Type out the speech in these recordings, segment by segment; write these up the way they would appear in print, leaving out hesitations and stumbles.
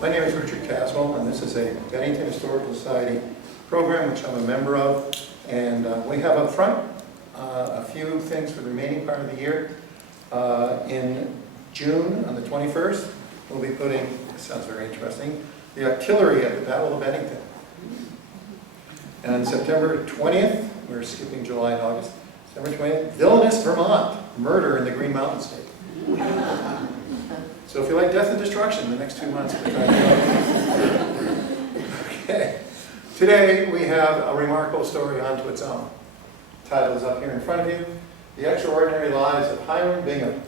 My name is Richard Caswell, and this is a Bennington Historical Society program which I'm a member of. And we have up front a few things for the remaining part of the year. In June, on the 21st, we'll be putting, this sounds very interesting, the artillery at the Battle of Bennington. And on September 20th, we're skipping July and August, September 20th, Villainous, Vermont, murder in the Green Mountain State. So if you like death and destruction, the next 2 months we're trying to go. Okay. Today we have a remarkable story unto its own. The title is up here in front of you. The Extraordinary Lives of Hiram Bingham.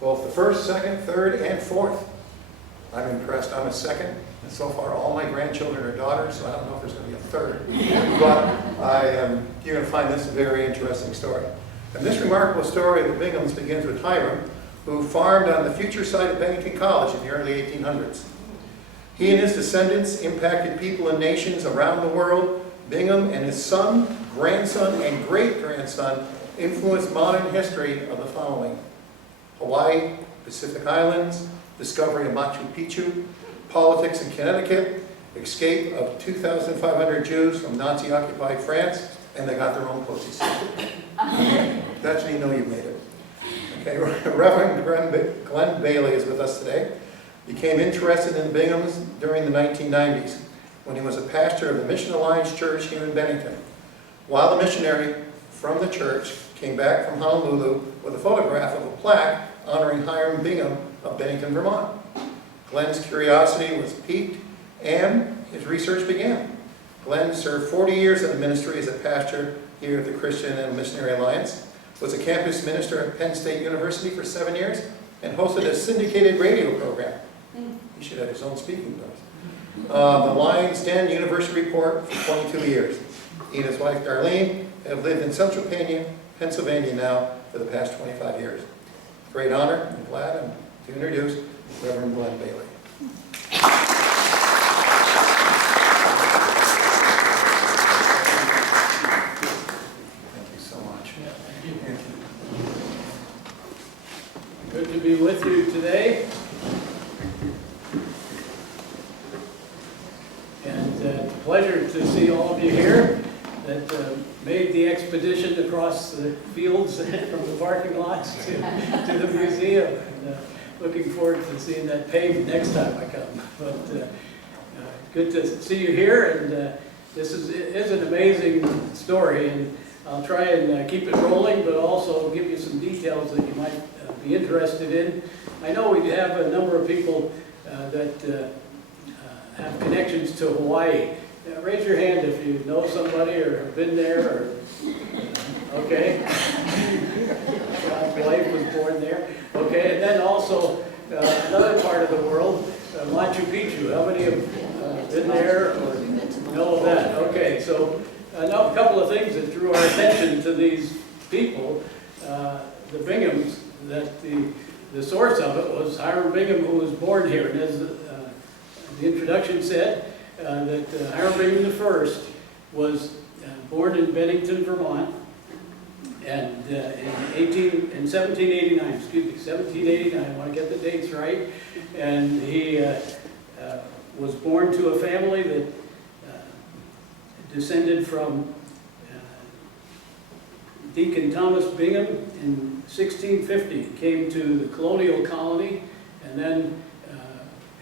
Both the first, second, third, and fourth. I'm impressed. I'm a second. And so far all my grandchildren are daughters, so I don't know if there's going to be a third. But you're going to find this a very interesting story. And this remarkable story of the Binghams begins with Hiram, who farmed on the future site of Bennington College in the early 1800s. He and his descendants impacted people and nations around the world. Bingham and his son, grandson, and great-grandson influenced modern history of the following: Hawaii, Pacific Islands, discovery of Machu Picchu, politics in Connecticut, escape of 2,500 Jews from Nazi-occupied France, and they got their own postage stamp. That's when you know you've made it. Okay, Reverend Glen Bayly is with us today. Became interested in Binghams during the 1990s when he was a pastor of the Mission Alliance Church here in Bennington. While the missionary from the church came back from Honolulu with a photograph of a plaque honoring Hiram Bingham of Bennington, Vermont. Glen's curiosity was piqued and his research began. Glen served 40 years in the ministry as a pastor here at the Christian and Missionary Alliance, was a campus minister at Penn State University for 7 years, and hosted a syndicated radio program. He should have his own speaking post. The Lion's Den University Report for 22 years. He and his wife Darlene have lived in Central Pennsylvania now for the past 25 years. Great honor and glad to introduce Reverend Glen Bayly. Good to be with you today. And it's a pleasure to see all of you here that made the expedition across the fields from the parking lots to the museum. And looking forward to seeing that paved next time I come. But good to see you here. And this is an amazing story. And I'll try and keep it rolling, but also give you some details that you might be interested in. I know we have a number of people that have connections to Hawaii. Raise your hand if you know somebody or have been there. Or, okay. God's wife was born there. Okay, and then also another part of the world, Machu Picchu. How many have been there or know of that? Okay, so I know a couple of things that drew our attention to these people. The Binghams, that the source of it was Hiram Bingham, who was born here. And as the introduction said, that Hiram Bingham I was born in Bennington, Vermont, and in 1789, excuse me, 1789, I want to get the dates right. And he was born to a family that descended from Deacon Thomas Bingham in 1650, came to the colonial colony, and then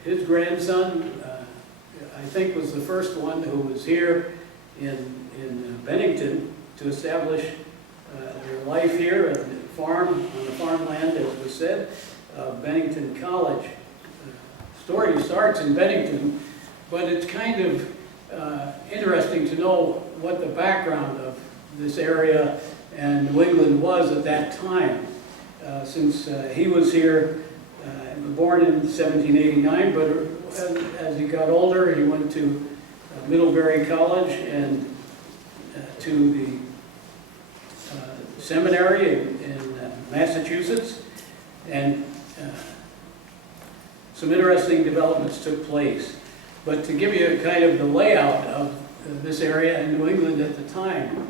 his grandson, I think, was the first one who was here in Bennington to establish their life here and farm on the farmland, as was said, Bennington College. Story starts in Bennington, but it's kind of interesting to know what the background of this area and New England was at that time, since he was here, born in 1789, but as he got older, he went to Middlebury College and to the seminary in Massachusetts, and some interesting developments took place. But to give you kind of the layout of this area in New England at the time,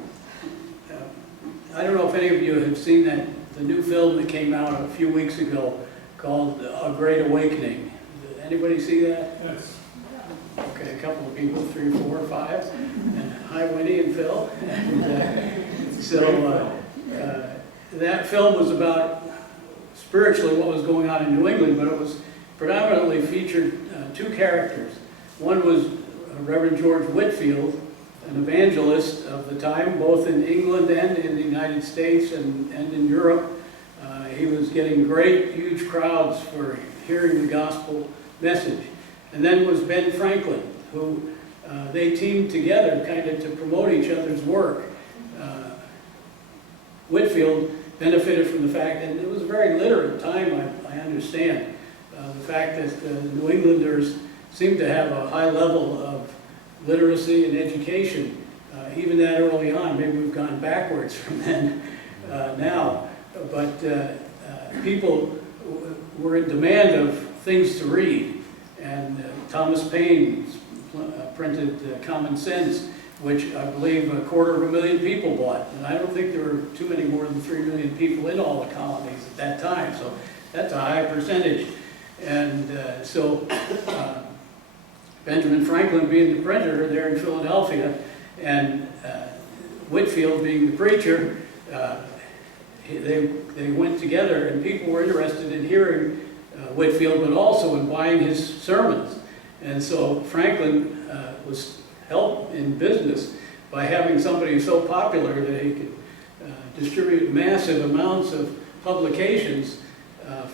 I don't know if any of you have seen the new film that came out a few weeks ago called A Great Awakening. Anybody see that? Yes. Okay, a couple of people, 3, 4, 5. And hi, Winnie and Phil. And, that film was about spiritually what was going on in New England, but it was predominantly featured 2 characters. One was Reverend George Whitefield, an evangelist of the time, both in England and in the United States and in Europe. He was getting great, huge crowds for hearing the gospel message. And then was Ben Franklin, who they teamed together kind of to promote each other's work. Whitefield benefited from the fact, and it was a very literate time, I understand, the fact that the New Englanders seemed to have a high level of literacy and education, even that early on. Maybe we've gone backwards from then now, but people were in demand of things to read, and Thomas Paine printed Common Sense, which I believe 250,000 people bought, and I don't think there were too many more than 3 million people in all the colonies at that time, so that's a high percentage. And Benjamin Franklin being the printer there in Philadelphia, and Whitefield being the preacher, they went together, and people were interested in hearing Whitefield, but also in buying his sermons. And so Franklin was helped in business by having somebody so popular that he could distribute massive amounts of publications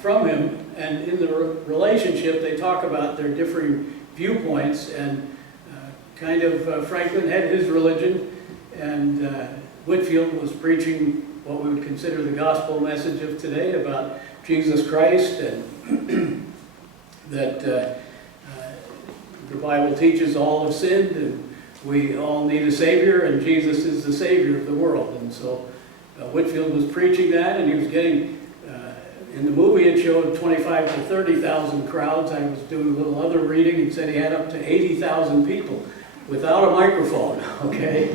from him. And in the relationship, they talk about their differing viewpoints, and Franklin had his religion, and Whitefield was preaching what we would consider the gospel message of today about Jesus Christ, and that the Bible teaches all have sinned, and we all need a Savior, and Jesus is the Savior of the world. And so Whitefield was preaching that, and he was getting, in the movie it showed 25 to 30,000 crowds. I was doing a little other reading and said he had up to 80,000 people without a microphone, okay?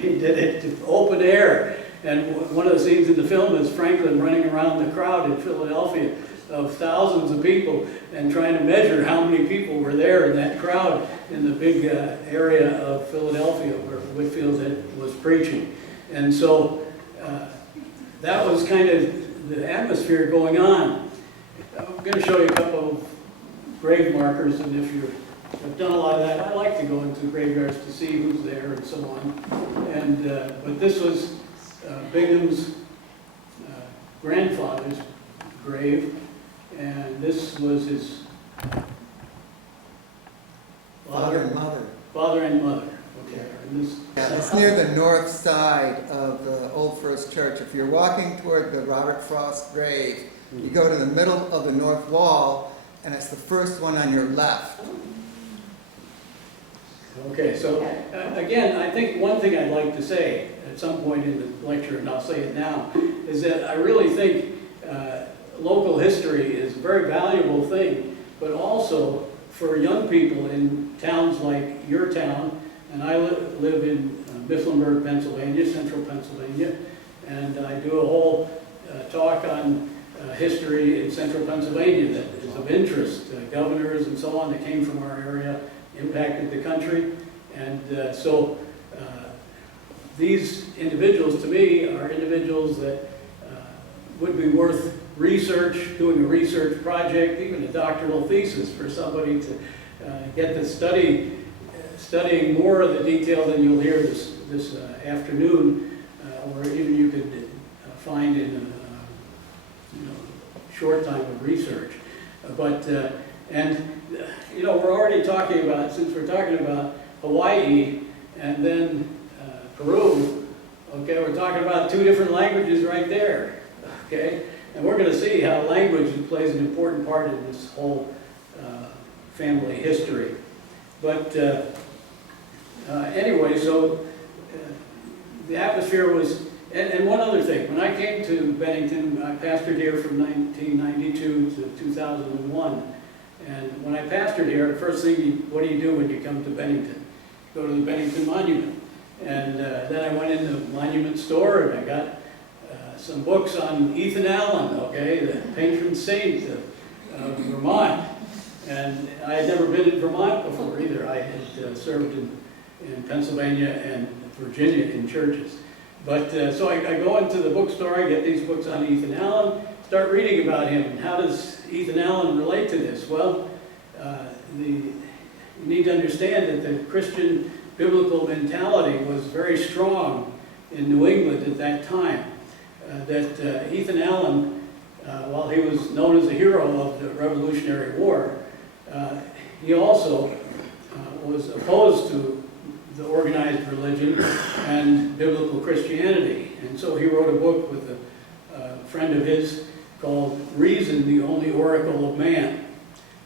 He did it to open air. And one of the scenes in the film is Franklin running around the crowd in Philadelphia of thousands of people and trying to measure how many people were there in that crowd in the big area of Philadelphia where Whitefield was preaching. And so that was kind of the atmosphere going on. I'm going to show you a couple of grave markers, and if you've done a lot of that, I like to go into graveyards to see who's there and so on. And but this was Bingham's grandfather's grave, and this was his Father and mother. Father and mother. Okay. And this, Yeah, it's near the north side of the Old First Church. If you're walking toward the Robert Frost grave, you go to the middle of the north wall, and it's the first one on your left. Okay, so again, I think one thing I'd like to say at some point in the lecture, and I'll say it now, is that I really think local history is a very valuable thing, but also for young people in towns like your town, and I live in Mifflinburg, Pennsylvania, central Pennsylvania, and I do a whole talk on history in central Pennsylvania that is of interest. Governors and so on that came from our area impacted the country, and so these individuals, to me, are individuals that would be worth research, doing a research project, even a doctoral thesis for somebody to get to studying more of the detail than you'll hear this afternoon, or even you could find in a short time of research. We're already talking about, since we're talking about Hawaii and then Peru, okay, we're talking about 2 different languages right there, okay? And we're going to see how language plays an important part in this whole family history. But anyway, so the atmosphere was, and one other thing, when I came to Bennington, I pastored here from 1992 to 2001. And when I pastored here, the first thing, what do you do when you come to Bennington? Go to the Bennington Monument. And then I went in the monument store and I got some books on Ethan Allen, okay, the patron saint of Vermont. And I had never been in Vermont before either. I had served in Pennsylvania and Virginia in churches. But so I go into the bookstore, I get these books on Ethan Allen, start reading about him. And how does Ethan Allen relate to this? Well, you need to understand that the Christian biblical mentality was very strong in New England at that time. That Ethan Allen, while he was known as a hero of the Revolutionary War, he also was opposed to the organized religion and biblical Christianity. And so he wrote a book with a friend of his called Reason, the Only Oracle of Man,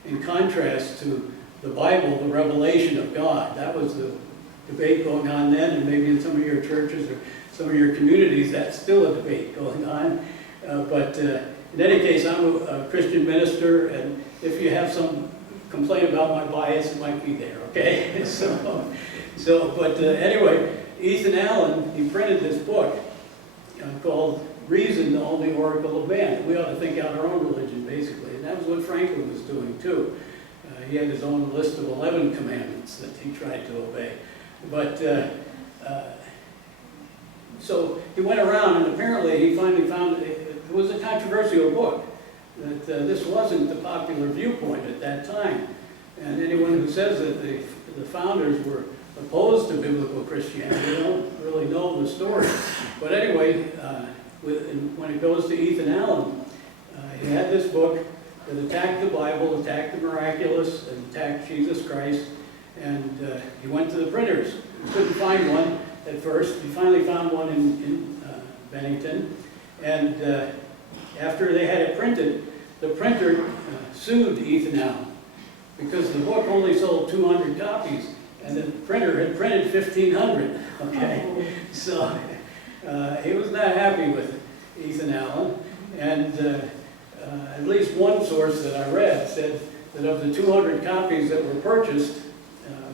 in contrast to the Bible, the revelation of God. That was the debate going on then, and maybe in some of your churches or some of your communities, that's still a debate going on. But in any case, I'm a Christian minister, and if you have some complaint about my bias, it might be there, okay? But anyway, Ethan Allen, he printed this book called Reason, the Only Oracle of Man. We ought to think out our own religion, basically. And that was what Franklin was doing, too. He had his own list of 11 commandments that he tried to obey. But, so he went around, and apparently he finally found it was a controversial book, that this wasn't the popular viewpoint at that time. And anyone who says that the founders were opposed to biblical Christianity don't really know the story. But anyway, when it goes to Ethan Allen, he had this book that attacked the Bible, attacked the miraculous, and attacked Jesus Christ. And he went to the printers. He couldn't find one at first. He finally found one in Bennington. And after they had it printed, the printer sued Ethan Allen because the book only sold 200 copies, and the printer had printed 1,500. Okay, so he was not happy with Ethan Allen. And at least one source that I read said that of the 200 copies that were purchased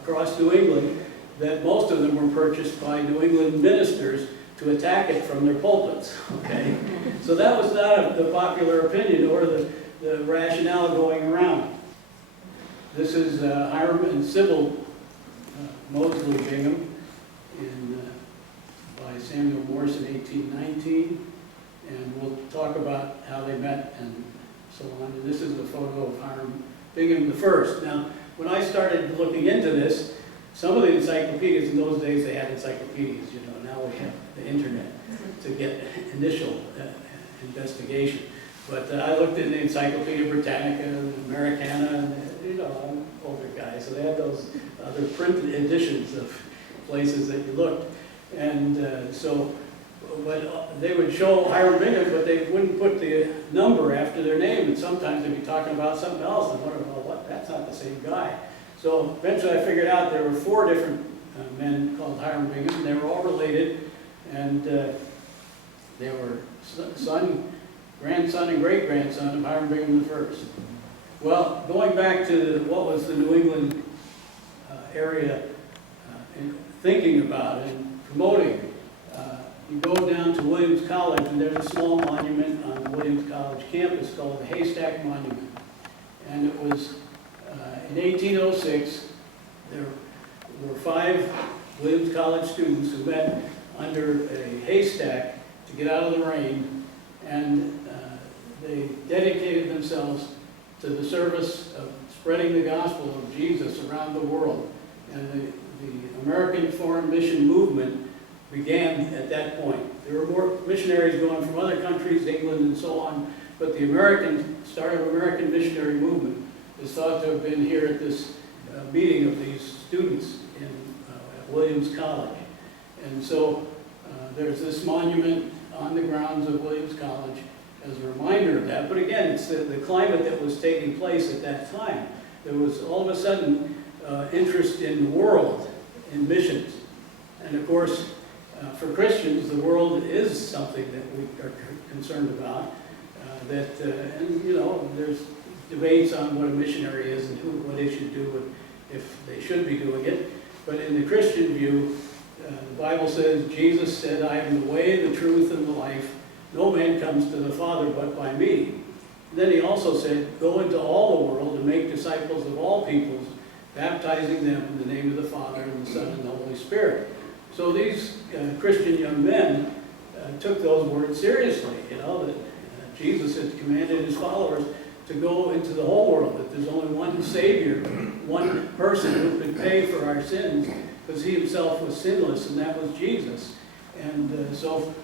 across New England, that most of them were purchased by New England ministers to attack it from their pulpits. Okay, so that was not the popular opinion or the rationale going around. This is Hiram and Sybil Mosley Bingham by Samuel Morse in 1819, and we'll talk about how they met and so on. And this is a photo of Hiram Bingham the First. Now, when I started looking into this, some of the encyclopedias in those days, they had encyclopedias, you know. Now we have the internet to get initial investigation. But I looked in the Encyclopedia Britannica and Americana, and you know, I'm an older guy, so they had those other printed editions of places that you looked. And but they would show Hiram Bingham, but they wouldn't put the number after their name, and sometimes they'd be talking about something else, and I wondered, well, what? That's not the same guy. So eventually I figured out there were 4 different men called Hiram Bingham, and they were all related, and they were son, grandson, and great-grandson of Hiram Bingham I. Well, going back to what was the New England area and thinking about it and promoting, you go down to Williams College, and there's a small monument on the Williams College campus called the Haystack Monument. And it was in 1806, there were 5 Williams College students who met under a haystack to get out of the rain, and they dedicated themselves to the service of spreading the gospel of Jesus around the world. And the American Foreign Mission Movement began at that point. There were more missionaries going from other countries, England and so on, but the start of American missionary movement is thought to have been here at this meeting of these students at Williams College. And so there's this monument on the grounds of Williams College as a reminder of that. But again, it's the climate that was taking place at that time. There was all of a sudden interest in the world, in missions. And of course, for Christians, the world is something that we are concerned about. And you know, there's debates on what a missionary is and what they should do and if they should be doing it. But in the Christian view, the Bible says, Jesus said, I am the way, the truth, and the life. No man comes to the Father but by me. Then he also said, go into all the world and make disciples of all peoples, baptizing them in the name of the Father and the Son and the Holy Spirit. So these Christian young men took those words seriously, that Jesus had commanded his followers to go into the whole world, that there's only one Savior, one person who could pay for our sins, because he himself was sinless, and that was Jesus. And so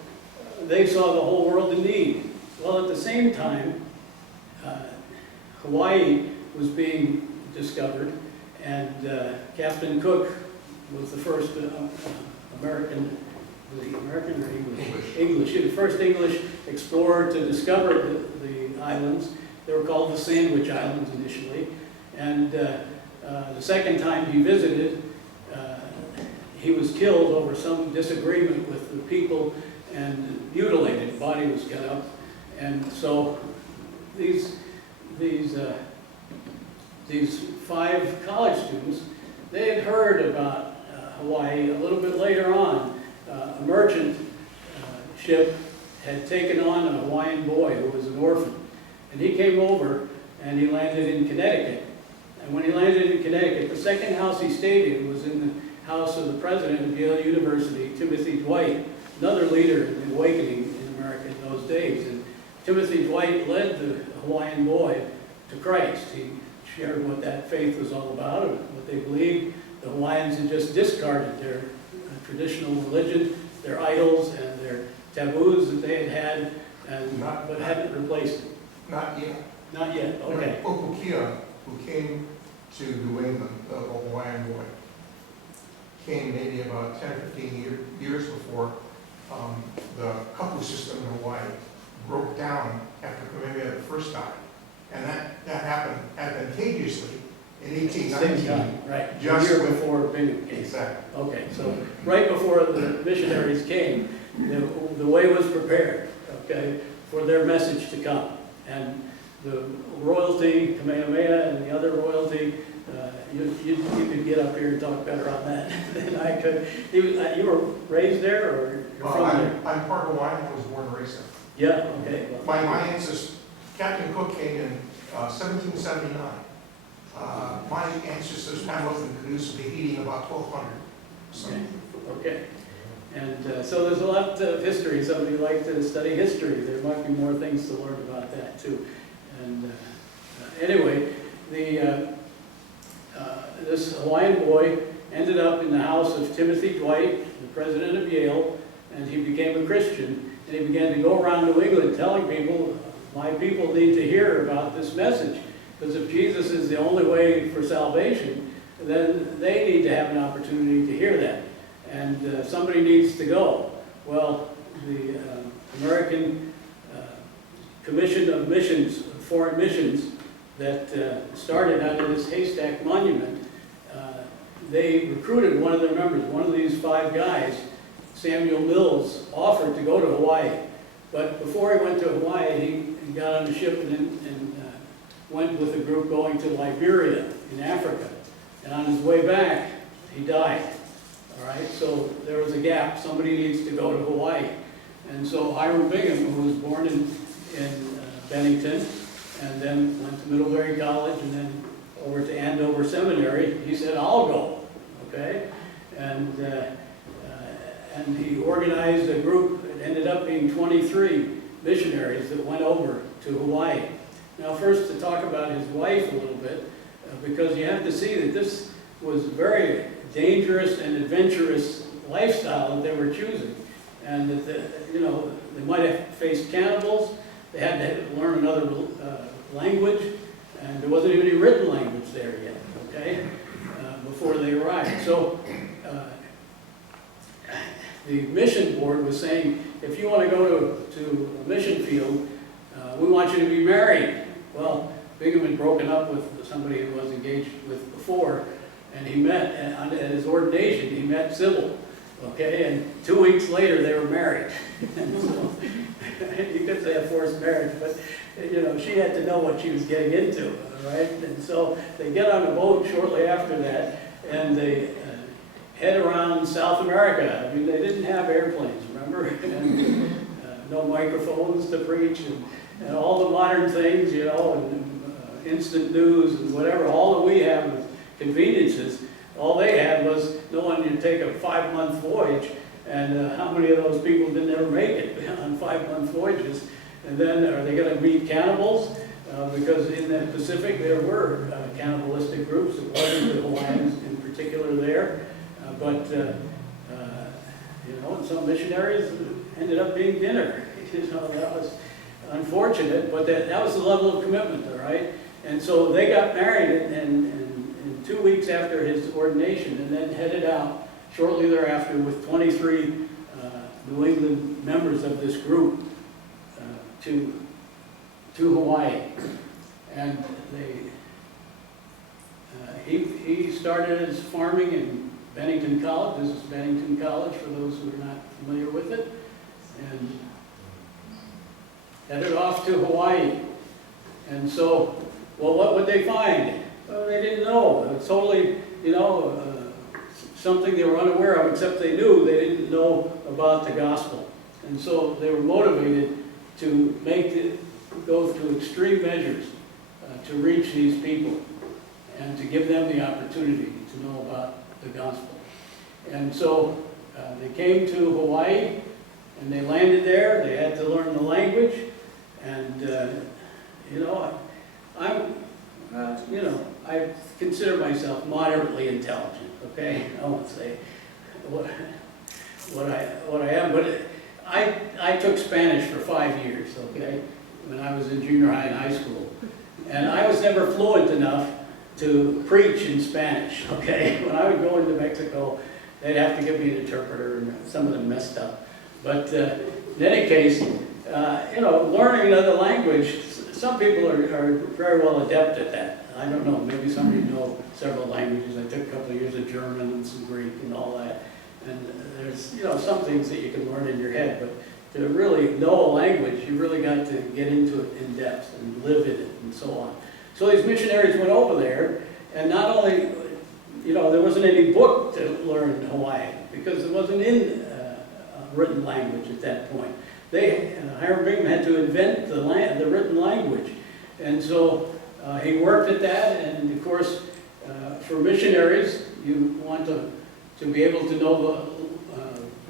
they saw the whole world in need. Well, at the same time, Hawaii was being discovered, and Captain Cook was the first American, was he American or English? English. He was the first English explorer to discover the islands. They were called the Sandwich Islands initially. And the second time he visited, he was killed over some disagreement with the people and mutilated. His body was cut up. And so these 5 college students, they had heard about Hawaii a little bit later on. A merchant ship had taken on a Hawaiian boy who was an orphan. And he came over and he landed in Connecticut. And when he landed in Connecticut, the second house he stayed in was in the house of the president of Yale University, Timothy Dwight, another leader in the awakening in America in those days. And Timothy Dwight led the Hawaiian boy to Christ. He shared what that faith was all about and what they believed. The Hawaiians had just discarded their traditional religion, their idols, and their taboos that they had but hadn't replaced it. Not yet. Not yet, okay. Okukia, who came to New England, the Hawaiian boy, came maybe about 10 or 15 years before the kapu system in Hawaii broke down after Kamehameha the first time. And that happened advantageously in 1819. Same time, right. Just a year before Bingham came. Exactly. Okay, so right before the missionaries came, the way was prepared, okay, for their message to come. And the royalty, Kamehameha and the other royalty, you could get up here and talk better on that than I could. You were raised there, or you're from there? I'm part Hawaiian. I was born and raised there. Yeah, okay. My ancestors, Captain Cook came in 1779. My ancestors, Pamela and Caduce, were eating about 1200. So. Okay. And so there's a lot of history. Some of you like to study history. There might be more things to learn about that too. And anyway, this Hawaiian boy ended up in the house of Timothy Dwight, the president of Yale, and he became a Christian. And he began to go around New England telling people, my people need to hear about this message. Because if Jesus is the only way for salvation, then they need to have an opportunity to hear that. And somebody needs to go. Well, the American Commission of Missions, Foreign Missions, that started out of this haystack monument, they recruited one of their members, one of these 5 guys, Samuel Mills, offered to go to Hawaii. But before he went to Hawaii, he got on a ship and went with a group going to Liberia in Africa. And on his way back, he died. All right, so there was a gap. Somebody needs to go to Hawaii. And so Hiram Bingham, who was born in Bennington, and then went to Middlebury College, and then over to Andover Seminary, he said, I'll go, okay? And he organized a group. It ended up being 23 missionaries that went over to Hawaii. Now, first to talk about his wife a little bit, because you have to see that this was very dangerous and adventurous lifestyle that they were choosing. And that, they might have faced cannibals, they had to learn another language, and there wasn't even any written language there yet, okay, before they arrived. So the mission board was saying, if you want to go to a mission field, we want you to be married. Well, Bingham had broken up with somebody he was engaged with before, and he met, at his ordination, he met Sybil, okay, and 2 weeks later they were married. So, you could say a forced marriage, but, she had to know what she was getting into, all right? And so they get on a boat shortly after that, and they head around South America. I mean, they didn't have airplanes, remember? And no microphones to preach, and all the modern things, you know, and instant news and whatever, all that we have is conveniences. All they had was knowing you'd take a 5-month voyage, and how many of those people didn't ever make it on 5-month voyages? And then are they going to meet cannibals? Because in the Pacific there were cannibalistic groups. It wasn't the Hawaiians in particular there, but you know, and some missionaries ended up being dinner. You know, that was unfortunate, but that was the level of commitment, all right? And so they got married and 2 weeks after his ordination, and then headed out shortly thereafter with 23 New England members of this group to Hawaii. And he started his farming in Bennington College. This is Bennington College for those who are not familiar with it. And headed off to Hawaii. And so, well, what would they find? Well, they didn't know. It was totally, you know, something they were unaware of, except they knew they didn't know about the gospel. And so they were motivated to go through extreme measures to reach these people and to give them the opportunity to know about the gospel. And so they came to Hawaii and they landed there. They had to learn the language, and you know, I consider myself moderately intelligent. Okay, I won't say what I am, but I took Spanish for 5 years. Okay, when I was in junior high and high school, and I was never fluent enough to preach in Spanish. Okay, when I would go into Mexico, they'd have to give me an interpreter, and some of them messed up. But in any case, you know, learning another language, some people are very well adept at that. I don't know, maybe some of you know several languages. I took a couple of years of German and some Greek and all that. And there's, you know, some things that you can learn in your head, but to really know a language, you really got to get into it in depth and live in it and so on. So these missionaries went over there, and not only, you know, there wasn't any book to learn Hawaiian, because it wasn't in written language at that point. Hiram Bingham had to invent the written language. And so he worked at that, and of course, for missionaries, you want to be able to know the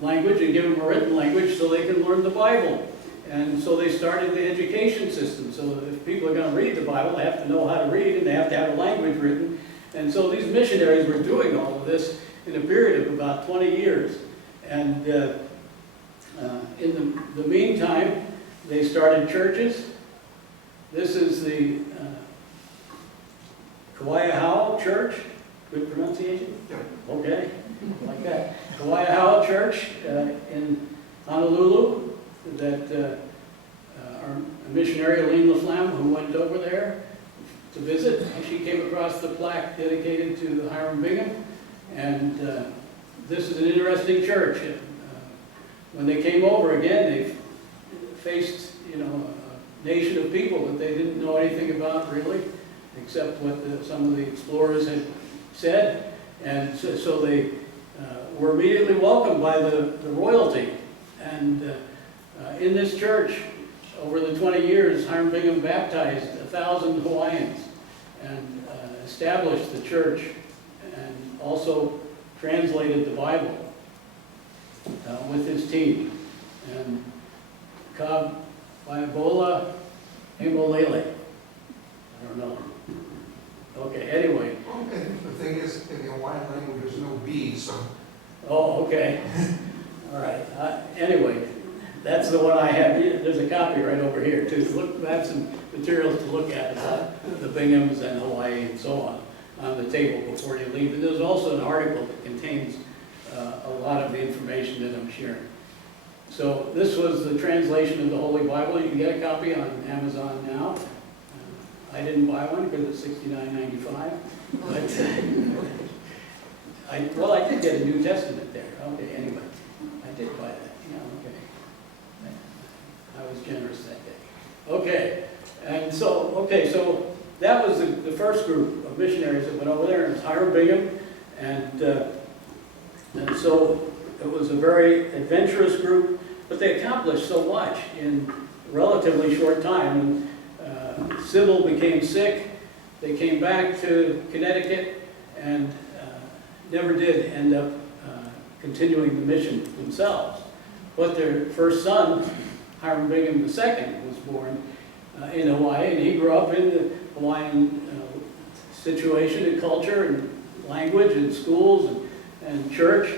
language and give them a written language so they can learn the Bible. And so they started the education system. So if people are going to read the Bible, they have to know how to read, and they have to have a language written. And so these missionaries were doing all of this in a period of about 20 years. And in the meantime, they started churches. This is the Kauai Church. Good pronunciation? Yeah. Okay, like that. Kauai Church in Honolulu, that our missionary, Darlene LaFlamme, who went over there to visit, she came across the plaque dedicated to Hiram Bingham. And this is an interesting church. When they came over again, they faced, you know, a nation of people that they didn't know anything about really, except what some of the explorers had said. And so they were immediately welcomed by the royalty. And in this church, over the 20 years, Hiram Bingham baptized 1,000 Hawaiians and established the church, and also translated the Bible with his team. And Ka Waibola Hemolele. I don't know. Okay, anyway. And the thing is, in the Hawaiian language, there's no B, so. Oh, okay. All right. Anyway, that's the one I have. There's a copy right over here, too. I have some materials to look at about the Binghams and Hawaii and so on the table before you leave. And there's also an article that contains a lot of the information that I'm sharing. So this was the translation of the Holy Bible. You can get a copy on Amazon now. I didn't buy one because it's $69.95. But well, I did get a New Testament there. Okay, anyway, I did buy that. Yeah, okay. I was generous that day. Okay, and so that was the first group of missionaries that went over there. It was Hiram Bingham, and so it was a very adventurous group, but they accomplished so much in relatively short time. Sybil became sick. They came back to Connecticut and never did end up continuing the mission themselves. But their first son, Hiram Bingham II, was born in Hawaii, and he grew up in the Hawaiian situation and culture and language and schools and church,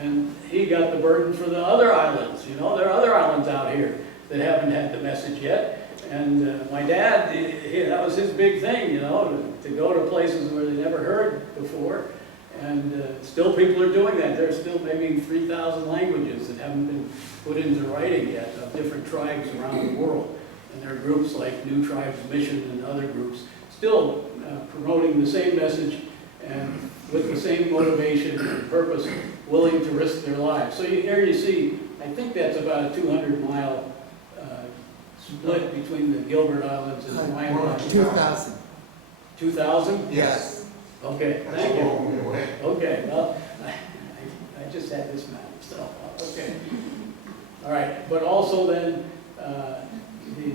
and he got the burden for the other islands. You know, there are other islands out here that haven't had the message yet. And my dad, that was his big thing, you know, to go to places where they never heard before. And still people are doing that. There's still maybe 3,000 languages that haven't been put into writing yet of different tribes around the world. And there are groups like New Tribes Mission and other groups still promoting the same message and with the same motivation and purpose, willing to risk their lives. So here you see, I think that's about a 200-mile split between the Gilbert Islands and the Hawaiian Islands. 2,000. 2,000? Yes. Okay, That's thank a you. long way away. Okay, well, I just had this map, so, okay. All right, but also then, is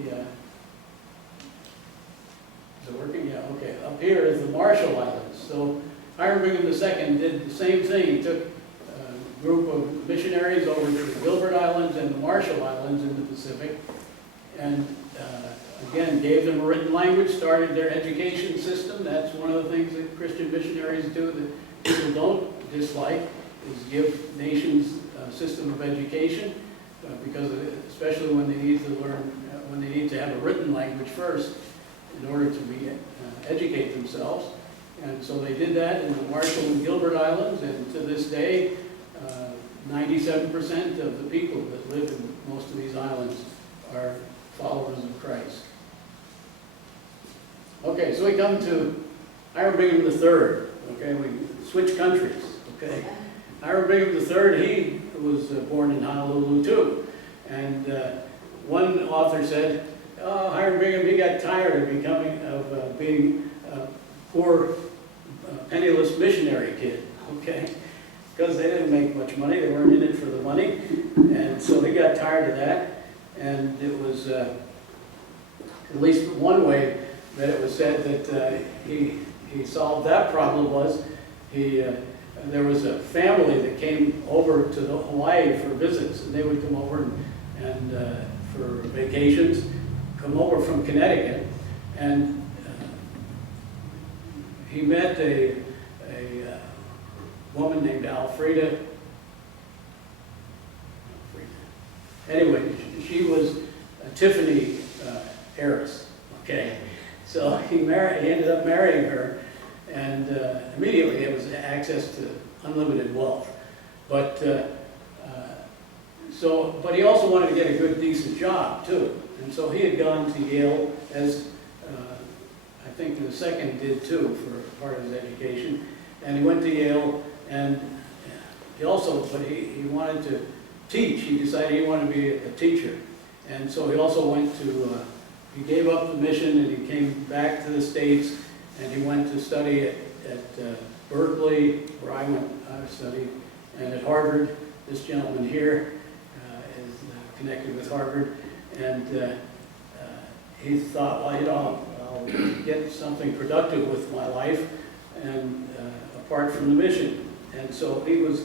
it working? Yeah, okay. Up here is the Marshall Islands. So Hiram Bingham II did the same thing. He took a group of missionaries over to the Gilbert Islands and the Marshall Islands in the Pacific, and again, gave them a written language, started their education system. That's one of the things that Christian missionaries do that people don't dislike, is give nations a system of education, because especially when they need to learn, when they need to have a written language first in order to educate themselves. And so they did that in the Marshall and Gilbert Islands, and to this day, 97% of the people that live in most of these islands are followers of Christ. Okay, so we come to Hiram Bingham III. Okay, we switch countries. Okay, Hiram Bingham III, he was born in Honolulu too. And one author said, "Oh, Hiram Bingham, he got tired of being a poor, penniless missionary kid." Okay, because they didn't make much money, they weren't in it for the money, and so he got tired of that. And it was at least one way that it was said that he solved that problem was there was a family that came over to Hawaii for visits, and they would come over and for vacations, come over from Connecticut, and he met a woman named Alfreda. Anyway, she was a Tiffany heiress. Okay, so he ended up marrying her, and immediately it was access to unlimited wealth. But but he also wanted to get a good, decent job too, and so he had gone to Yale, as I think the second did too, for part of his education, and he went to Yale, and he wanted to teach. He decided he wanted to be a teacher, and so he also went to. He gave up the mission and he came back to the States, and he went to study at Berkeley, where I studied, and at Harvard. This gentleman here is connected with Harvard, and he thought, well, you know, I'll get something productive with my life, and apart from the mission. And so he was,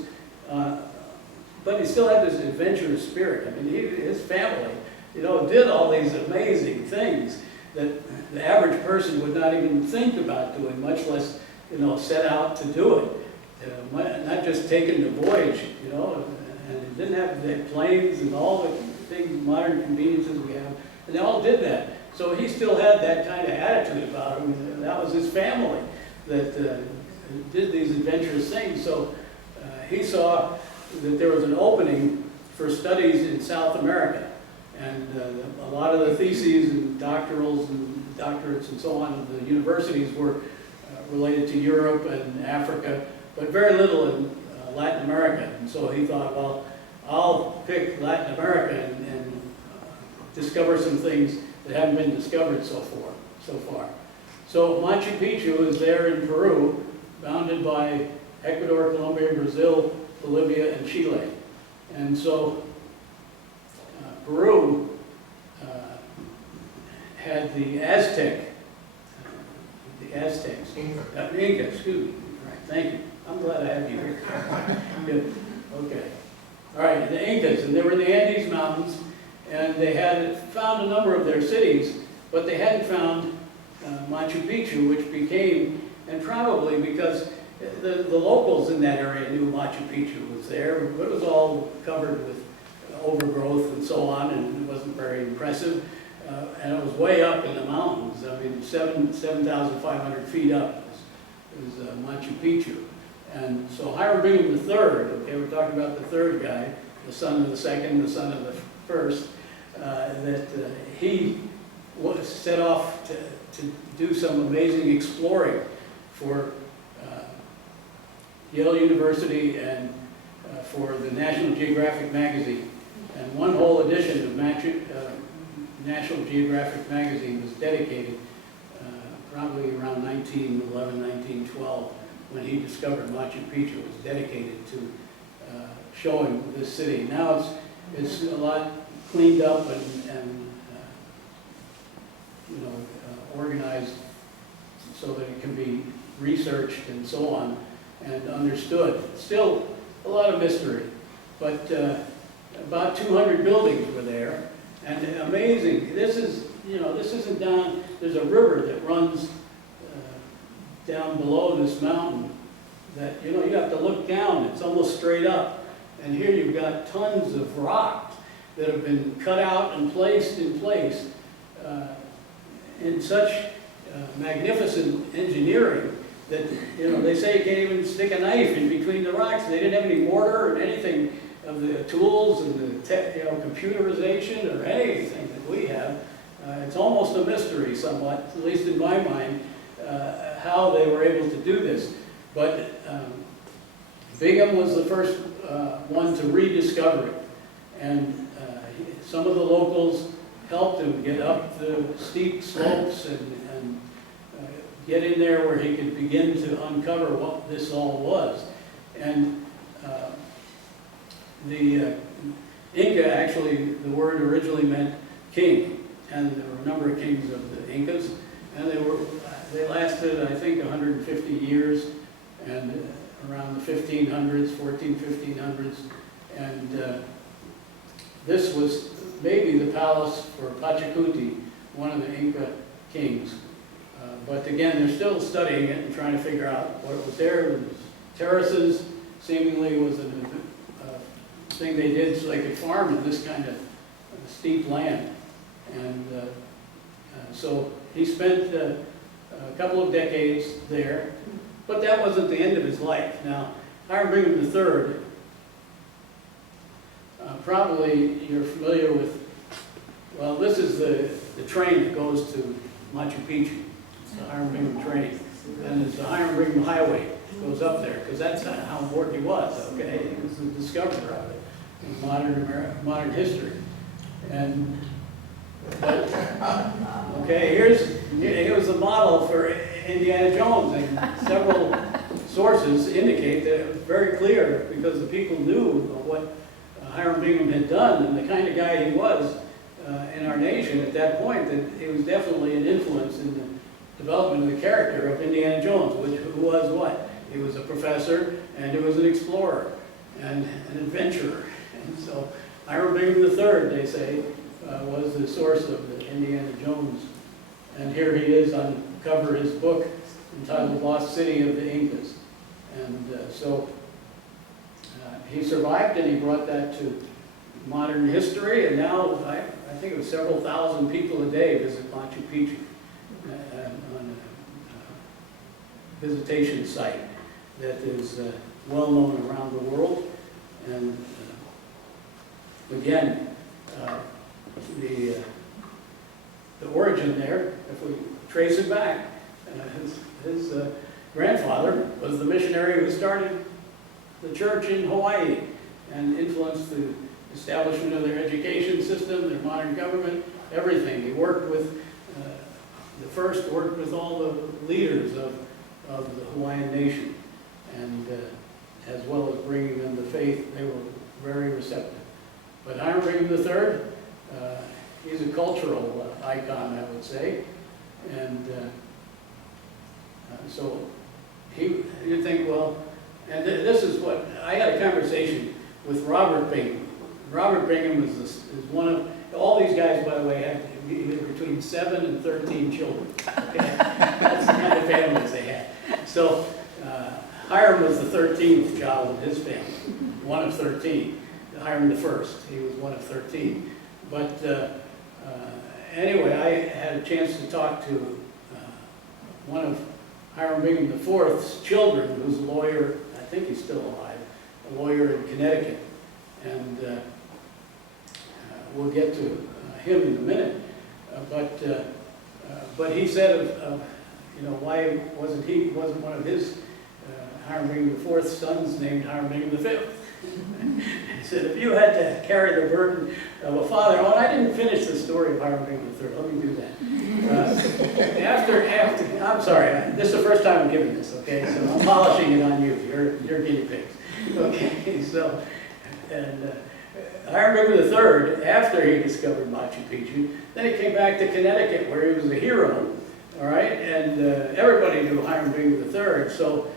but he still had this adventurous spirit. I mean, his family, you know, did all these amazing things that the average person would not even think about doing, much less, you know, set out to do it. Not just taking the voyage, you know, and it didn't have the planes and all the things, modern conveniences we have, and they all did that. So he still had that kind of attitude about him, and that was his family that did these adventurous things. So he saw that there was an opening for studies in South America. And a lot of the theses and doctorals and doctorates and so on of the universities were related to Europe and Africa, but very little in Latin America. And so he thought, well, I'll pick Latin America and discover some things that haven't been discovered so far. So Machu Picchu is there in Peru, bounded by Ecuador, Colombia, Brazil, Bolivia, and Chile. And so Peru had the Aztecs, Inca, excuse me, right, thank you. I'm glad I have you here. Good, okay. All right, the Incas, and they were in the Andes Mountains, and they had found a number of their cities, but they hadn't found Machu Picchu, which became, and probably because the locals in that area knew Machu Picchu was there, but it was all covered with overgrowth and so on, and it wasn't very impressive. And it was way up in the mountains. I mean, 7,500 feet up is Machu Picchu. And so Hiram Bingham III, okay, we're talking about the third guy, the son of the second, the son of the first, he was set off to do some amazing exploring for Yale University and for the National Geographic magazine. And one whole edition of National Geographic magazine was dedicated probably around 1911, 1912, when he discovered Machu Picchu. It was dedicated to showing this city. Now it's a lot cleaned up and organized so that it can be researched and so on and understood. Still a lot of mystery, but about 200 buildings were there. And amazing, this isn't down, there's a river that runs down below this mountain that, you have to look down, it's almost straight up. And here you've got tons of rock that have been cut out and placed in place in such magnificent engineering that, they say you can't even stick a knife in between the rocks. They didn't have any mortar or anything of the tools and the computerization or anything that we have. It's almost a mystery somewhat, at least in my mind, how they were able to do this. But Bingham was the first one to rediscover it. And some of the locals helped him get up the steep slopes and get in there where he could begin to uncover what this all was. And the Inca, actually, the word originally meant king, and there were a number of kings of the Incas, and they lasted, I think, 150 years, and around the 1500s, 1500s, and this was maybe the palace for Pachacuti, one of the Inca kings. But again, they're still studying it and trying to figure out what was there. It was terraces, seemingly was a thing they did so they could farm in this kind of steep land. And so he spent a couple of decades there, but that wasn't the end of his life. Now, Hiram Bingham III, probably you're familiar with, well, this is the train that goes to Machu Picchu. It's the Hiram Bingham train. And it's the Hiram Bingham Highway that goes up there, because that's how important he was, okay? He was the discoverer of it in modern history. And, okay, here's the model for Indiana Jones, and several sources indicate that it was very clear, because the people knew of what Hiram Bingham had done and the kind of guy he was in our nation at that point, that he was definitely an influence in the development of the character of Indiana Jones, who was what? He was a professor, and he was an explorer and an adventurer. And so Hiram Bingham III, they say, was the source of the Indiana Jones. And here he is on the cover of his book entitled Lost City of the Incas. And so he survived, and he brought that to modern history, and now I think it was several thousand people a day visit Machu Picchu on a visitation site that is well known around the world. And again, the origin there, if we trace it back, his grandfather was the missionary who started the church in Hawaii and influenced the establishment of their education system, their modern government, everything. He worked with, worked with all the leaders of the Hawaiian nation, and as well as bringing them the faith, they were very receptive. But Hiram Bingham III, he's a cultural icon, I would say. And so you think, well, and this is what, I had a conversation with Robert Bingham. Robert Bingham is one of, all these guys, by the way, had either between 7 and 13 children. Okay? That's the kind of families they had. So Hiram was the 13th child of his family, one of 13. Hiram the first, he was one of 13. But anyway, I had a chance to talk to one of Hiram Bingham IV's children, who's a lawyer, I think he's still alive, a lawyer in Connecticut. And we'll get to him in a minute. But he said you know, why wasn't one of his Hiram Bingham IV's sons named Hiram Bingham V? He said, if you had to carry the burden of a father, oh, I didn't finish the story of Hiram Bingham III. Let me do that. I'm sorry, this is the first time I'm giving this, okay? So I'm polishing it on you. You're guinea pigs. Okay, so, and Hiram Bingham III, after he discovered Machu Picchu, then he came back to Connecticut where he was a hero, all right? And everybody knew Hiram Bingham III, so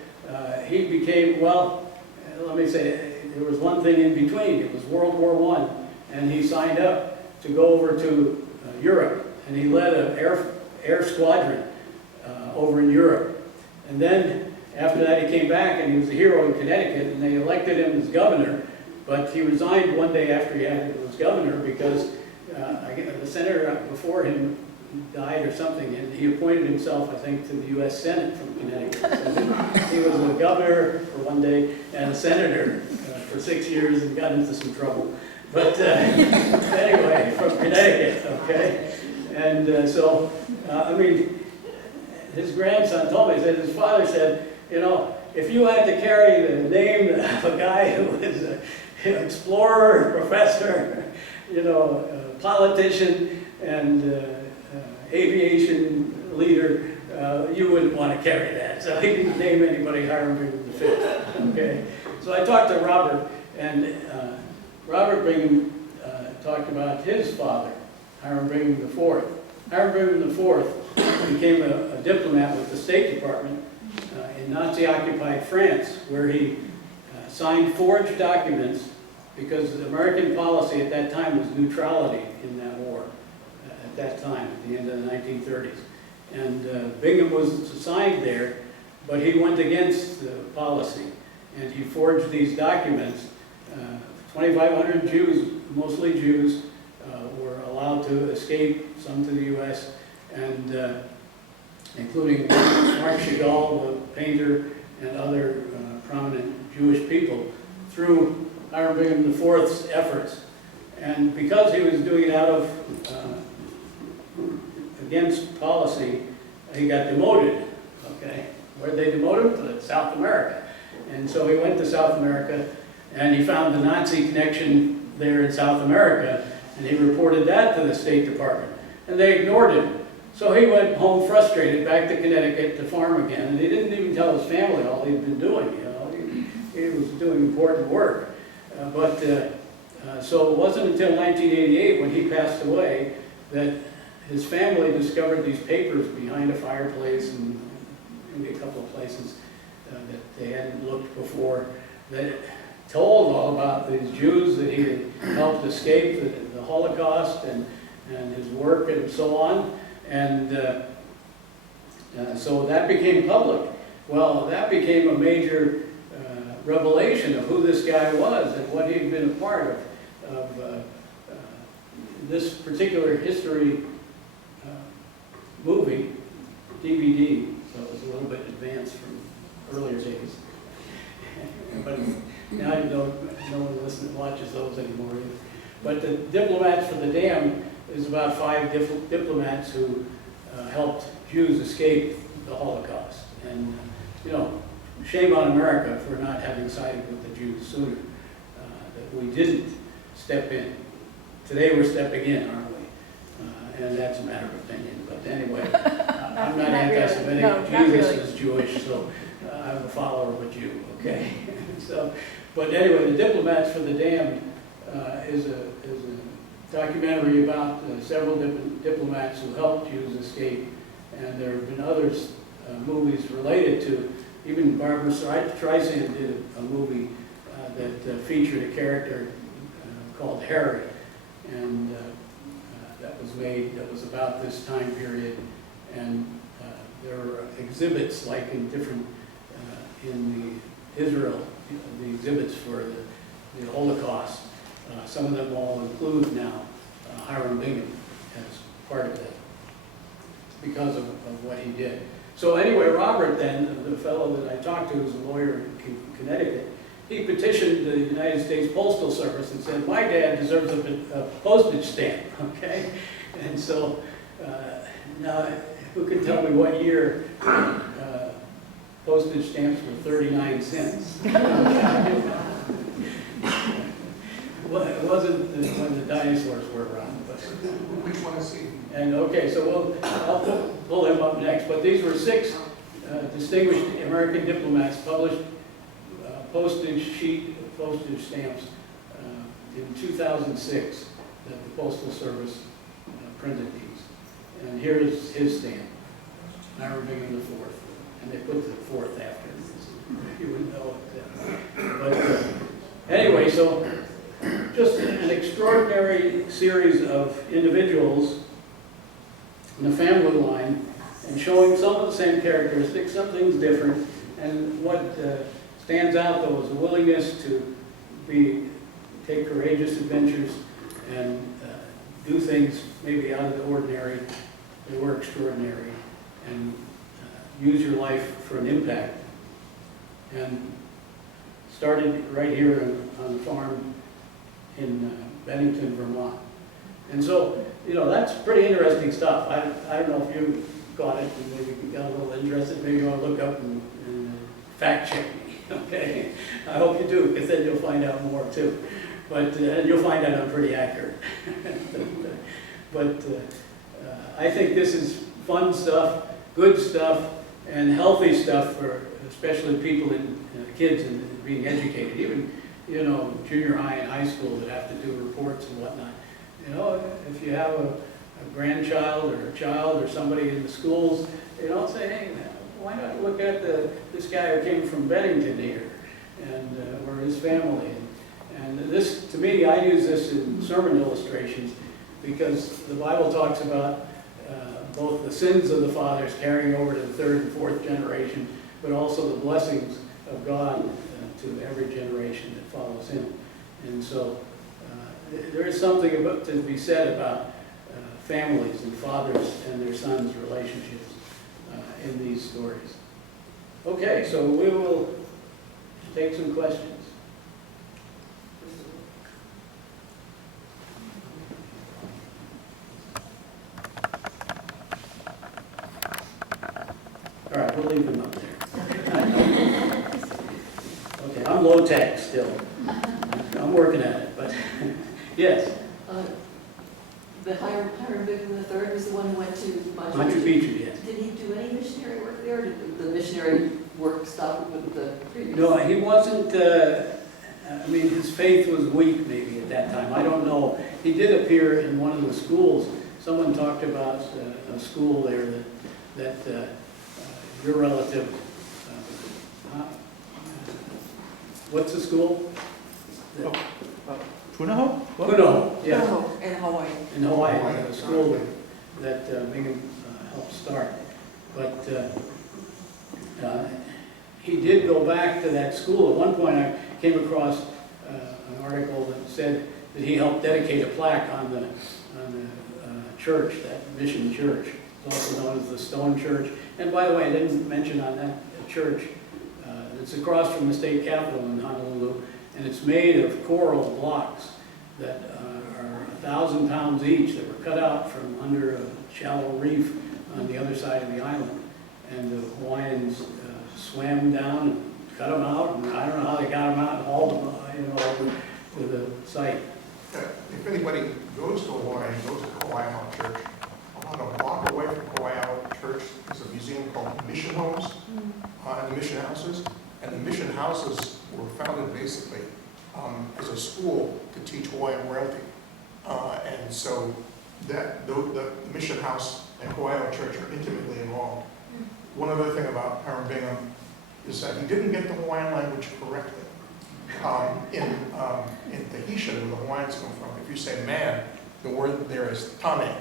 he became, well, let me say, there was one thing in between. It was World War I, and he signed up to go over to Europe, and he led an air squadron over in Europe. And then after that, he came back, and he was a hero in Connecticut, and they elected him as governor. But he resigned one day after he was governor because the senator before him died or something, and he appointed himself, I think, to the U.S. Senate from Connecticut. So he was a governor for one day and a senator for 6 years and got into some trouble. But anyway, from Connecticut, okay? And so, I mean, his grandson told me, he said, his father said, you know, if you had to carry the name of a guy who was an explorer, professor, you know, politician, and aviation leader, you wouldn't want to carry that. So he didn't name anybody Hiram Bingham V. Okay? So I talked to Robert, and Robert Bingham talked about his father, Hiram Bingham IV. Hiram Bingham IV became a diplomat with the State Department in Nazi-occupied France, where he signed forged documents because the American policy at that time was neutrality in that war. At that time, at the end of the 1930s. And Bingham was assigned there, but he went against the policy. And he forged these documents. 2,500 Jews, mostly Jews, were allowed to escape, some to the U.S., and including Marc Chagall, the painter, and other prominent Jewish people, through Hiram Bingham IV's efforts. And because he was doing it out of against policy, he got demoted, okay? Where'd they demote him? To South America. And so he went to South America, and he found the Nazi connection there in South America, and he reported that to the State Department. And they ignored him. So he went home frustrated, back to Connecticut to farm again, and he didn't even tell his family all he'd been doing, you know? He was doing important work. So it wasn't until 1988, when he passed away, that his family discovered these papers behind a fireplace and maybe a couple of places that they hadn't looked before, that told all about these Jews that he had helped escape the Holocaust and his work and so on. And so that became public. Well, that became a major revelation of who this guy was and what he'd been a part of this particular history movie, DVD, so it was a little bit advanced from earlier days. But now no one watches those anymore either. But the Diplomats for the Damned is about 5 diplomats who helped Jews escape the Holocaust. And, you know, shame on America for not having sided with the Jews sooner, that we didn't step in. Today we're stepping in, aren't we? And that's a matter of opinion. But anyway, I'm not anti-Semitic. No, Jesus really. is Jewish, so I'm a follower of a Jew, okay? So, but anyway, the Diplomats for the Damned is a documentary about several diplomats who helped Jews escape, and there have been others, movies related to, even Barbara Streisand did a movie that featured a character called Harry, and that was made, that was about this time period, and there were exhibits like in different, in Israel, the exhibits for the Holocaust. Some of them all include now Hiram Bingham as part of that because of what he did. So anyway, Robert then, the fellow that I talked to, who's a lawyer in Connecticut, he petitioned the United States Postal Service and said, my dad deserves a postage stamp, okay? And so now, who can tell me what year postage stamps were 39 cents? Well, it wasn't when the dinosaurs were around. But Which one is he? and okay, so I'll pull him up next. But these were 6 distinguished American diplomats published postage stamps in 2006 that the Postal Service printed these. And here's his stamp, Hiram Bingham IV. And they put the 4th after. You wouldn't know it. But anyway, so just an extraordinary series of individuals in a family line and showing some of the same characteristics, some things different. And what stands out, though, is a willingness to take courageous adventures and do things maybe out of the ordinary. They were extraordinary. And use your life for an impact. And started right here on the farm in Bennington, Vermont. And so, you know, that's pretty interesting stuff. I don't know if you got it and maybe you got a little interested. Maybe you want to look up and fact check me, okay? I hope you do, because then you'll find out more too. But you'll find out I'm pretty accurate. But I think this is fun stuff, good stuff, and healthy stuff for especially people in kids and being educated. Even, you know, junior high and high school that have to do reports and whatnot. You know, if you have a grandchild or a child or somebody in the schools, you know, say, hey, man, why not look at this guy who came from Bennington here, and or his family. And this, to me, I use this in sermon illustrations because the Bible talks about both the sins of the fathers carrying over to the 3rd and 4th generation, but also the blessings of God to every generation that follows him. And so there is something to be said about families and fathers and their sons' relationships in these stories. Okay, so we will take some questions. All right, we'll leave them up there. Okay, I'm low tech still. I'm working at it, but yes. The Hiram Bingham III was the one who went to Machu Picchu, yes. Did he do any missionary work there, or did the missionary work stop with the previous? No, he wasn't, I mean, his faith was weak maybe at that time. I don't know. He did appear in one of the schools. Someone talked about a school there that your relative, what's the school? Punaho? Punaho, yeah. No, in Hawaii. In Hawaii, a school that Bingham helped start. But he did go back to that school. At one point I came across an article that said that he helped dedicate a plaque on the church, that mission church. It's also known as the Stone Church. And by the way, I didn't mention on that church, it's across from the state capitol in Honolulu, and it's made of coral blocks that are 1,000 pounds each that were cut out from under a shallow reef on the other side of the island. And the Hawaiians swam down and cut them out, and I don't know how they got them out and hauled them, you know, over to the site. If anybody goes to Hawaii and goes to Kauai Church, about a block away from Kauai Church is a museum called Mission Homes, and the Mission Houses. And the Mission Houses were founded basically as a school to teach Hawaiian royalty. And so that, the mission house and Kauai Church are intimately involved. One other thing about Hiram Bingham is that he didn't get the Hawaiian language correctly. In Tahitian, where the Hawaiians come from, if you say man, the word there is tane.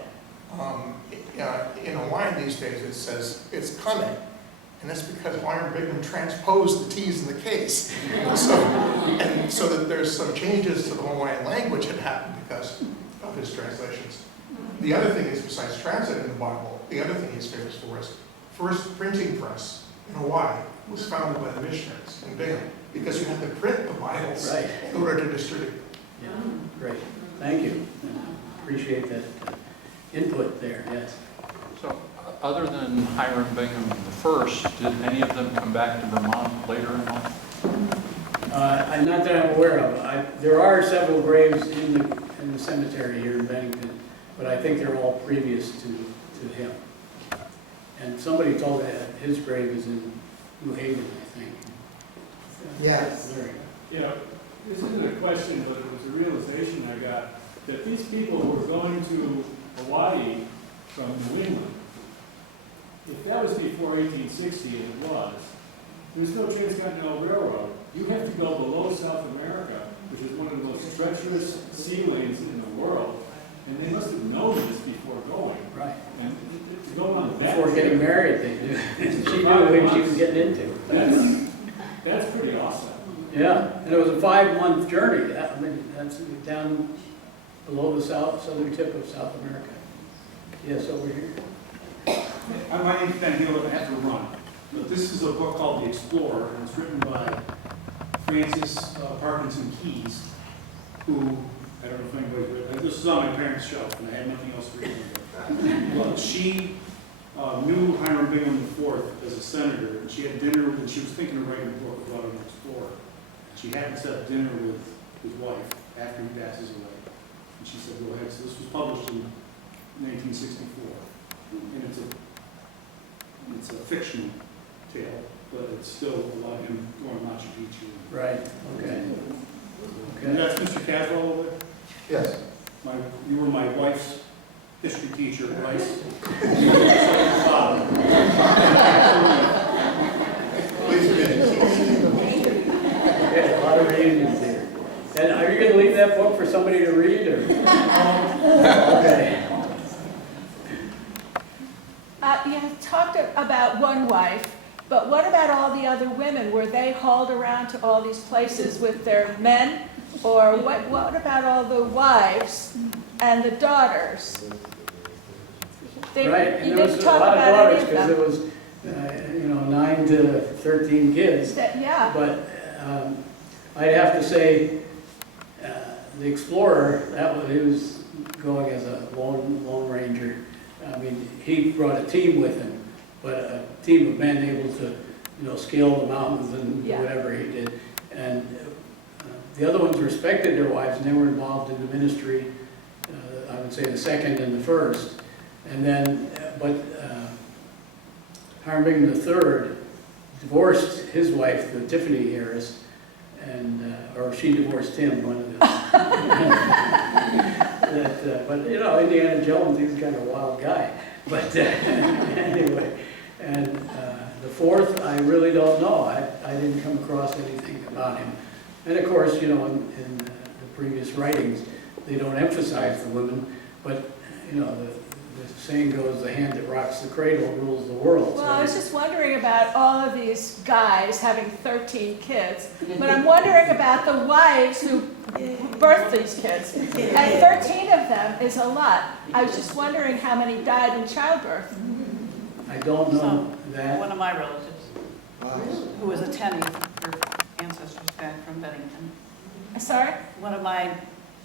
In Hawaiian these days it says it's kane. And that's because Hiram Bingham transposed the T's in the K's. So that there's some changes to the Hawaiian language that happened because of his translations. The other thing is, besides translating the Bible, the other thing he's famous for is first printing press in Hawaii was founded by the missionaries in Bingham, because you had to print the Bibles Right. in order to distribute. Yeah, great. Thank you. Appreciate that input there, yes. So, other than Hiram Bingham the first, did any of them come back to Vermont later in life? Not that I'm aware of. There are several graves in the cemetery here in Bennington, but I think they're all previous to him. And somebody told me that his grave is in New Haven, I think. Yes. Very- Yeah, this isn't a question, but it was a realization I got, that these people who were going to Hawaii from New England, if that was before 1860, and it was, there was no transcontinental railroad. You have to go below South America, which is one of the most treacherous sea lanes in the world, and they must have known this before going. Right. And to go on that. Before getting married, they knew. She knew what she was getting into. That's pretty awesome. Yeah, and it was a 5-month journey. I mean, that's down below the southern tip of South America. Yes, over here. My name's Ben Hill, I have to run. But this is a book called The Explorer, and it's written by Frances Parkinson Keys, who, I don't know if anybody's read, this is on my parents' shelf, and I had nothing else to read. Well, she knew Hiram Bingham IV as a senator, and she had dinner with, and she was thinking of writing a book about an explorer. She happened to have dinner with his wife after he passes away. And she said, go ahead. So this was published in 1964. And it's a fictional tale, but it's still about him going to Machu Picchu. Right, okay. And that's Mr. Caswell over there? Yes. You were my wife's history teacher at Rice. Just like your father. Please begin. Okay, a lot of reading here. And are you going to leave that book for somebody to read, or? Okay. You talked about one wife, but what about all the other women? Were they hauled around to all these places with their men? Or what about all the wives and the daughters? Right, and You there didn't was a talk lot of about any daughters, of because them. there was, 9 to 13 kids. Yeah, But I'd have to say, the Explorer, he was going as a lone ranger. I mean, he brought a team with him, but a team of men able to, scale the mountains and do Yeah. whatever he did. And the other ones respected their wives, and they were involved in the ministry, I would say the second and the first. And then, but Hiram Bingham III divorced his wife, the Tiffany Harris, and or she divorced him, one of them. But Indiana Jones, he's kind of a wild guy. But anyway, and the fourth, I really don't know. I didn't come across anything about him. And of course, in the previous writings, they don't emphasize the women, but the saying goes, the hand that rocks the cradle rules the world. well, I was just wondering about all of these guys having 13 kids, but I'm wondering about the wives who birthed these kids. And 13 of them is a lot. I was just wondering how many died in childbirth. I don't know that. One of my relatives, Wow. who was a Tenney, her ancestors back from Bennington. Sorry?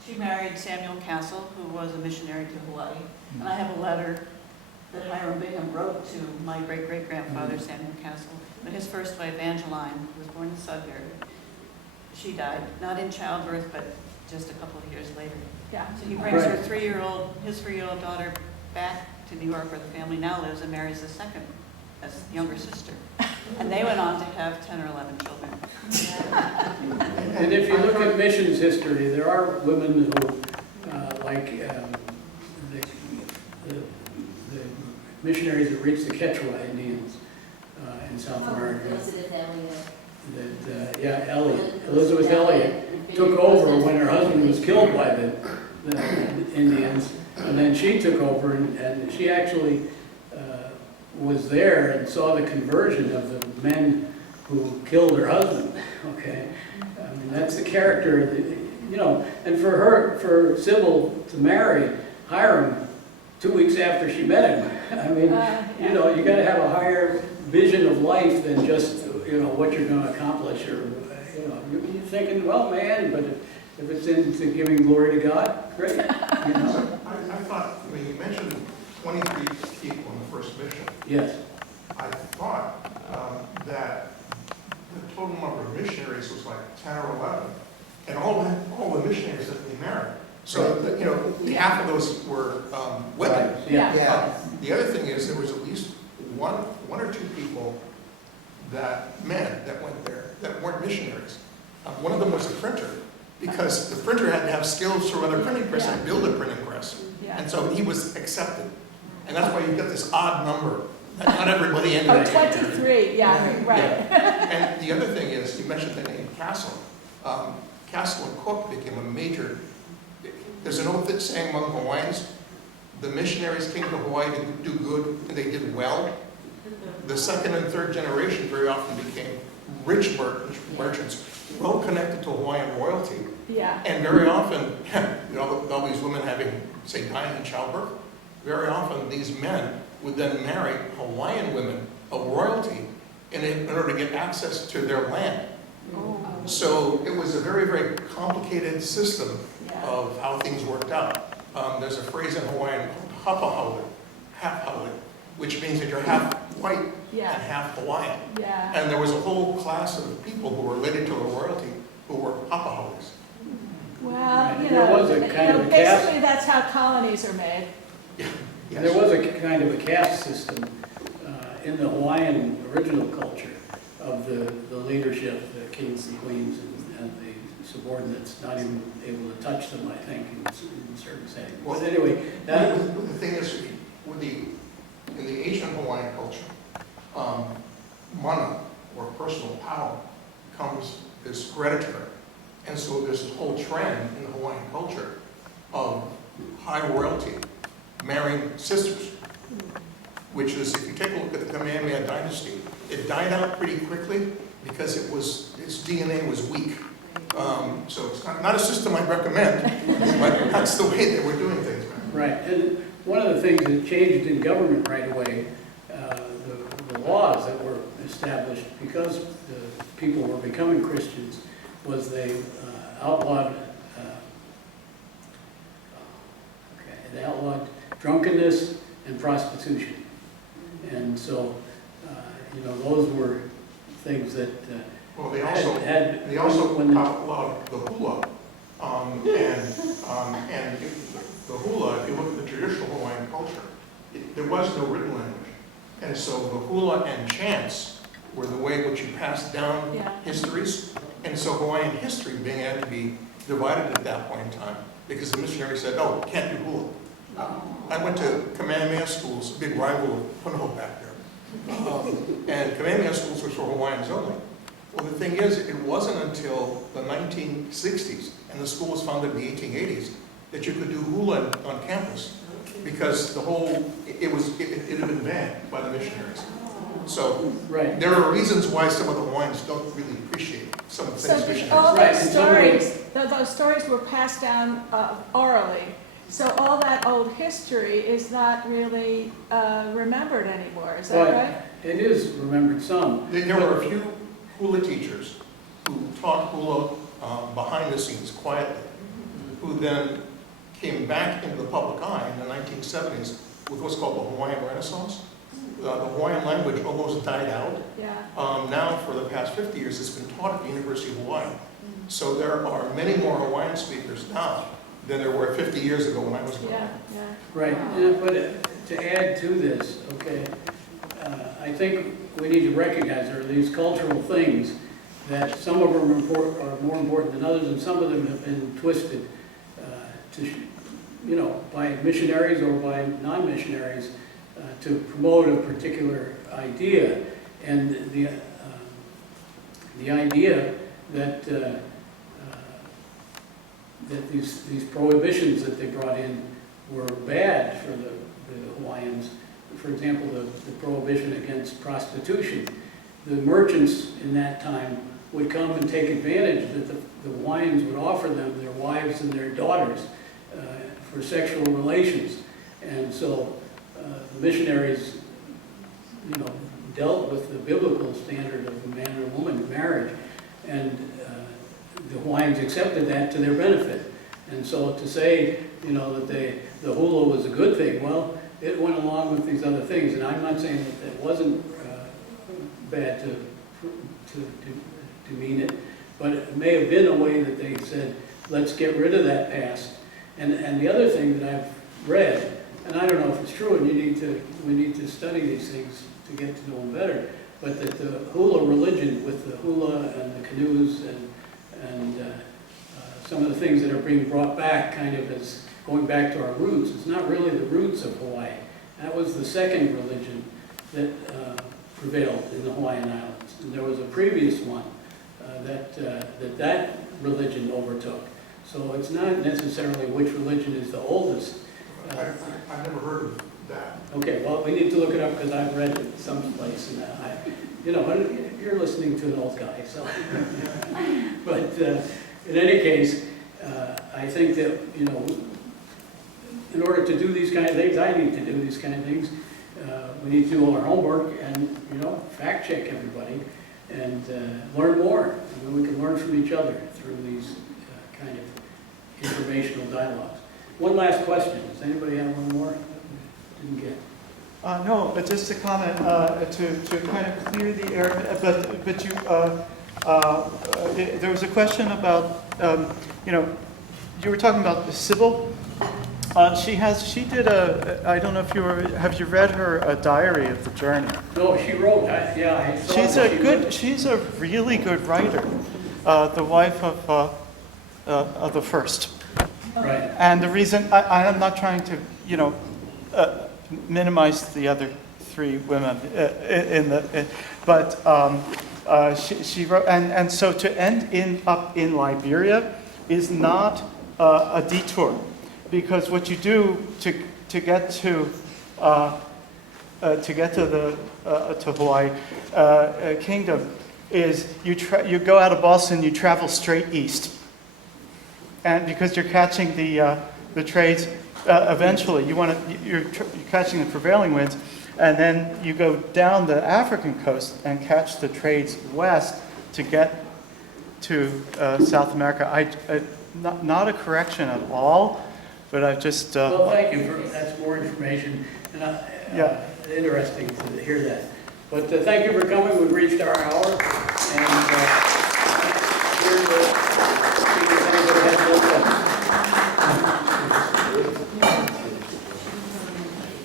She married Samuel Castle, who was a missionary to Hawaii. And I have a letter that Hiram Bingham wrote to my great-great-grandfather, Samuel Castle. But his first wife, Angeline, who was born in Sudbury, she died, not in childbirth, but just a couple of years later. Yeah. So he brings Right. his 3-year-old daughter back to New York, where the family now lives, and marries the second, as younger sister. And they went on to have 10 or 11 children. And if you look at missions history, there are women who, like the missionaries that reached the Quechua Indians in South America. Elizabeth Elliot. Yeah, Elizabeth Elliot took over when her husband was killed by the Indians, and then she took over, and she actually was there and saw the conversion of the men who killed her husband. Okay, I mean that's the character, you know. And for Sybil to marry Hiram 2 weeks after she met him, I mean, you know, you got to have a higher vision of life than just what you're going to accomplish, or you're thinking, well, man, but if it's into giving glory to God, great. You know? I thought, I mean, you mentioned 23 people in the first mission. Yes. I thought that the total number of missionaries was like 10 or 11, and all the missionaries that they married. So, half of those were women. Right. Yeah. Yeah. The other thing is there was at least one or two people men that went there that weren't missionaries. One of them was a printer, because the printer had to have skills to run a printing press and build a printing press. Yeah. And so he was accepted. And that's why you get this odd number that not everybody ended Oh, up. 23, yeah, right. And the other thing is, you mentioned the name Castle. Castle and Cook became a major, there's an old saying among Hawaiians, the missionaries came to Hawaii to do good, and they did well. The second and third generation very often became rich merchants, well connected to Hawaiian royalty. Yeah. And very often, all these women having, say, dying in childbirth, very often these men would then marry Hawaiian women of royalty in order to get access to their land. Oh. So it was a very, very complicated system Yeah. of how things worked out. There's a phrase in Hawaiian called hapahaole, half haole, which means that you're half white and Yeah. half Hawaiian. Yeah. And there was a whole class of people who were related to the royalty who were hapaholes. Well, Right. There was a kind of a caste. basically that's how colonies are made. And there was a kind of a caste system in the Hawaiian original culture of the leadership, the kings and queens, and the subordinates, not even able to touch them, I think, in certain settings. Well, But anyway, that, the thing is, in the Asian Hawaiian culture, mana, or personal power, is hereditary. And so there's this whole trend in the Hawaiian culture of high royalty marrying sisters, which is, if you take a look at the Kamehameha dynasty, it died out pretty quickly because its DNA was weak. So it's not a system I'd recommend, but that's the way they were doing things. right, and one of the things that changed in government right away, the laws that were established because the people were becoming Christians, was they outlawed drunkenness and prostitution. And so, those were things that Well, they also outlawed the hula, and the hula. If you look at the traditional Hawaiian culture, there was no written language, and so the hula and chants were the way in which you passed down histories, and so Hawaiian history began to be divided at that point in time because the missionary said, "Oh, can't do hula." I went to Kamehameha schools, a big rival of Puno back there, and Kamehameha schools were for Hawaiians only. Well, the thing is, it wasn't until the 1960s, and the school was founded in the 1880s, that you could do hula on campus, because it had been banned by the missionaries. So right. there are reasons why some of the Hawaiians don't really appreciate some of the things missionaries. all Right, those and some of stories, those stories were passed down orally. So all that old history is not really remembered anymore, is that Well, right? It is remembered some. There were a few hula teachers who taught hula behind the scenes quietly, who then came back into the public eye in the 1970s with what's called the Hawaiian Renaissance. The Hawaiian language almost died out. Yeah. Now, for the past 50 years, it's been taught at the University of Hawaii. So there are many more Hawaiian speakers now than there were 50 years ago when I was growing up. Yeah. Right, but to add to this, okay, I think we need to recognize there are these cultural things that some of them are more important than others, and some of them have been twisted to by missionaries or by non-missionaries to promote a particular idea. And the idea that that these prohibitions that they brought in were bad for the Hawaiians. For example, the prohibition against prostitution. The merchants in that time would come and take advantage that the Hawaiians would offer them their wives and their daughters for sexual relations. And so the missionaries, dealt with the biblical standard of a man and a woman marriage. And the Hawaiians accepted that to their benefit. And so to say, that the hula was a good thing, well, it went along with these other things. And I'm not saying that it wasn't bad to mean it, but it may have been a way that they said, let's get rid of that past. And the other thing that I've read, and I don't know if it's true, and we need to study these things to get to know them better, but that the hula religion with the hula and the canoes and some of the things that are being brought back kind of as going back to our roots, it's not really the roots of Hawaii. That was the second religion that prevailed in the Hawaiian Islands. And there was a previous one that religion overtook. So it's not necessarily which religion is the oldest. I've never heard of that. Okay, well, we need to look it up because I've read it someplace, and you're listening to an old guy, so. But in any case, I think that, in order to do these kind of things, I need to do these kind of things. We need to do all our homework and, fact check everybody and learn more. We can learn from each other through these kind of informational dialogues. One last question. Does anybody have one more? Didn't get. No, but just a comment to kind of clear the air. But you, there was a question about, you were talking about the Sybil. She did I don't know if have you read her diary of the journey? No, she wrote. I saw She's a really good writer. The wife of the first. Right. And the reason I'm not trying to, minimize the other three women but she wrote, and so to end up in Liberia is not a detour, because what you do to get to Hawaii Kingdom is you go out of Boston, you travel straight east. And because you're catching the trades, eventually you're catching the prevailing winds, and then you go down the African coast and catch the trades west to get to South America. Not a correction at all, but I've just. Well, thank you. That's more information, and interesting to hear that. But thank you for coming. We've reached our hour, and here's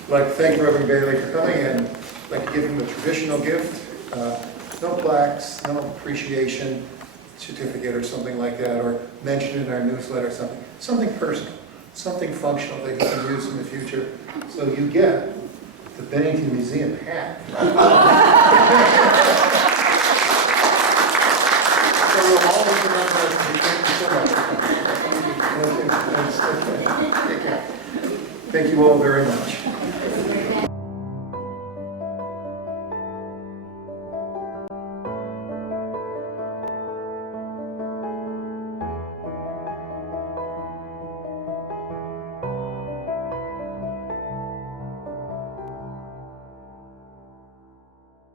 I'd like to thank Reverend Bailey for coming, and I'd like to give him a traditional gift. No plaques, no appreciation certificate or something like that, or mention in our newsletter something personal, something functional that he can use in the future. So you get the Bennington Museum hat. So we'll always remember to thank you so much. Thank you all very much.